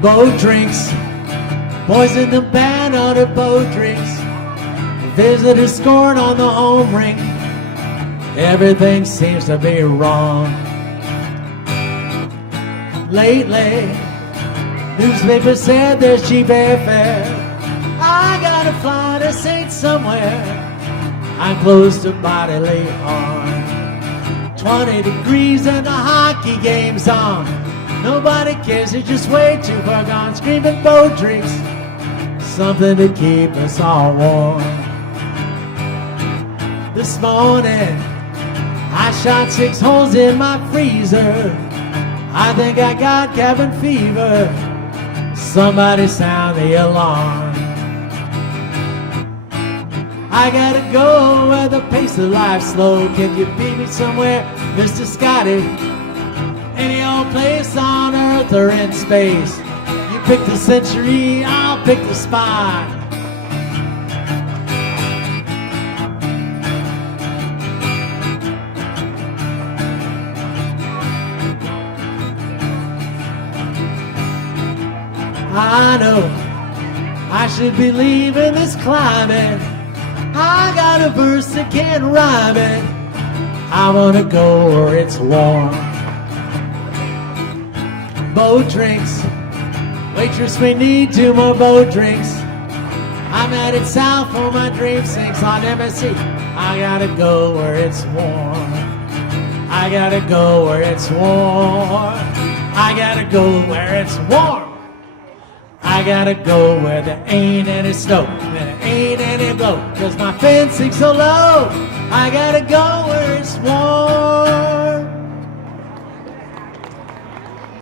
Boat drinks, boys in the band order boat drinks. Visitors scored on the home rink. Everything seems to be wrong. Lately, newspapers said there's cheap airfare. I gotta fly to Saint somewhere. I'm close to bodily harm. 20 degrees and the hockey game's on. Nobody cares, it's just way too far gone. Screaming boat drinks, something to keep us all warm. This morning, I shot 6 holes in my freezer. I think I got cabin fever. Somebody sound the alarm. I gotta go where the pace of life's slow. Can you beat me somewhere, Mr. Scotty? Any old place on earth or in space. You pick the century, I'll pick the spot. I know I should be leaving this climate. I got a verse that can't rhyme it. I wanna go where it's warm. Boat drinks, waitress, we need 2 more boat drinks. I'm headed south for my dream sinks on MSC. I gotta go where it's warm. I gotta go where it's warm. I gotta go where it's warm. I gotta go where there ain't any snow, there ain't any blow, 'cause my fencing's so low. I gotta go